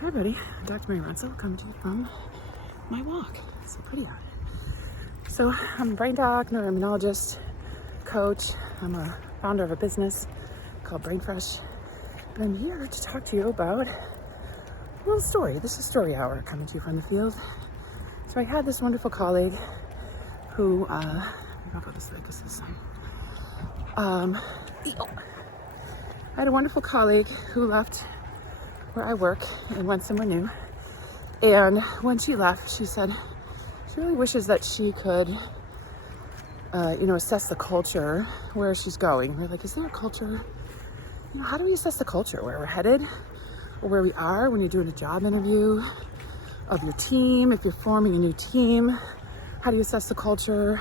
Hi everybody, Dr. Rensel coming to you from my walk. It's so pretty out. So I'm a brain doc, neuroimmunologist, coach. I'm a founder of a business called Brain Fresh. And I'm here to talk to you about a little story. This is Story Hour coming to you from the field. So I had this wonderful colleague who, I'll go this way because this I had a wonderful colleague who left where I work and went somewhere new. And when she left, she said she really wishes that she could, assess the culture where she's going. We're like, is there a culture? How do we assess the culture, where we're headed or where we are when you're doing a job interview of your team? If you're forming a new team, how do you assess the culture?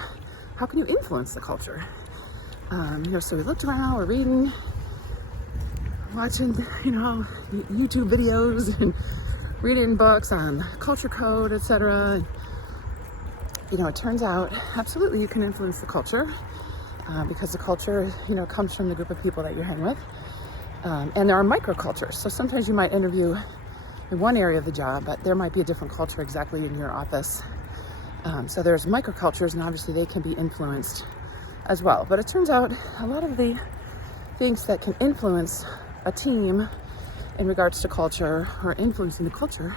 How can you influence the culture? So we looked around, we're reading, watching, YouTube videos and reading books on culture code, etc. It turns out absolutely you can influence the culture because the culture, comes from the group of people that you're hanging with. And there are microcultures. So sometimes you might interview in one area of the job, but there might be a different culture exactly in your office. So there's microcultures, and obviously they can be influenced as well. But it turns out a lot of the things that can influence a team in regards to culture or influencing the culture,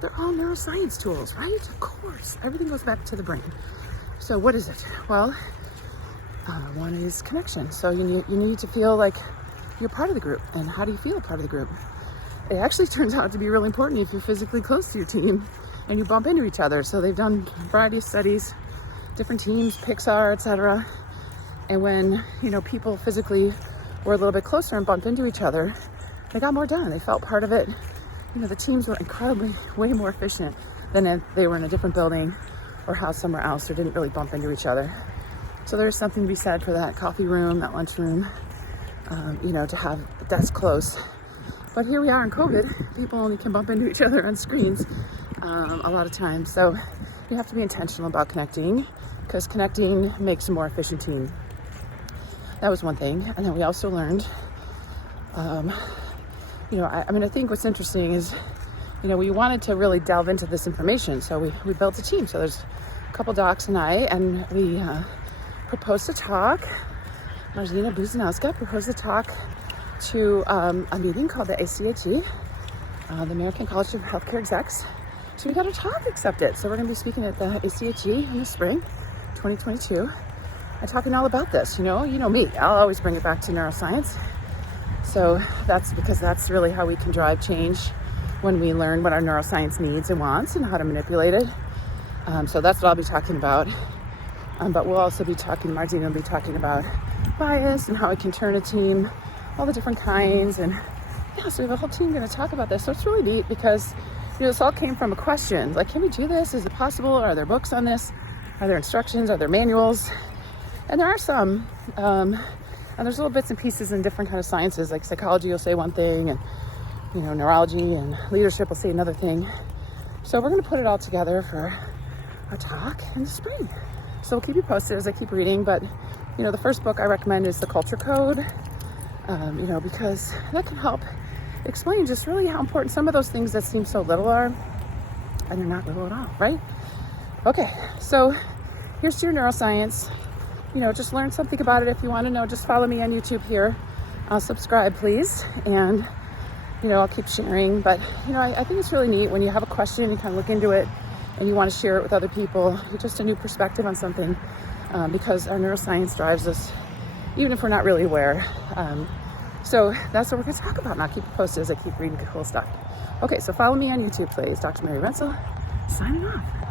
they're all neuroscience tools, right? Of course, everything goes back to the brain. So what is it? Well, one is connection. So you need to feel like you're part of the group. And how do you feel part of the group? It actually turns out to be really important if you're physically close to your team and you bump into each other. So they've done a variety of studies, different teams, Pixar, etc. And when, people physically were a little bit closer and bumped into each other, they got more done. They felt part of it. The teams were incredibly way more efficient than if they were in a different building or house somewhere else or didn't really bump into each other. So there's something to be said for that coffee room, that lunch room, to have the desk close. But here we are in COVID, people only can bump into each other on screens a lot of times. So you have to be intentional about connecting because connecting makes a more efficient team. That was one thing. And then we also learned, I think what's interesting is, we wanted to really delve into this information. So we built a team. So there's a couple docs and we proposed a talk. Martina Buzanowska proposed a talk to a meeting called the ACHE, the American College of Healthcare Execs. So we got a talk accepted. So we're going to be speaking at the ACHE in the spring, 2022. I'm talking all about this, you know me, I'll always bring it back to neuroscience. So that's because that's really how we can drive change when we learn what our neuroscience needs and wants and how to manipulate it. So that's what I'll be talking about. But we'll also be Martina will be talking about bias and how it can turn a team, all the different kinds. And yeah, so we have a whole team going to talk about this. So it's really neat because, this all came from a question. Like, can we do this? Is it possible? Are there books on this? Are there instructions? Are there manuals? And there are some, and there's little bits and pieces in different kind of sciences, like psychology will say one thing, and neurology and leadership will say another thing. So we're going to put it all together for a talk in the spring. So we'll keep you posted as I keep reading. But the first book I recommend is The Culture Code, because that can help explain just really how important some of those things that seem so little are, and they're not little at all, right? Okay, so here's to your neuroscience. Just learn something about it. If you want to know, just follow me on YouTube here. Subscribe, please. And, I'll keep sharing. But, I think it's really neat when you have a question and kind of look into it and you want to share it with other people. Just a new perspective on something because our neuroscience drives us, even if we're not really aware. So that's what we're going to talk about. And I'll keep you posted as I keep reading cool stuff. Okay, so follow me on YouTube, please. Dr. Mary Rensel, signing off.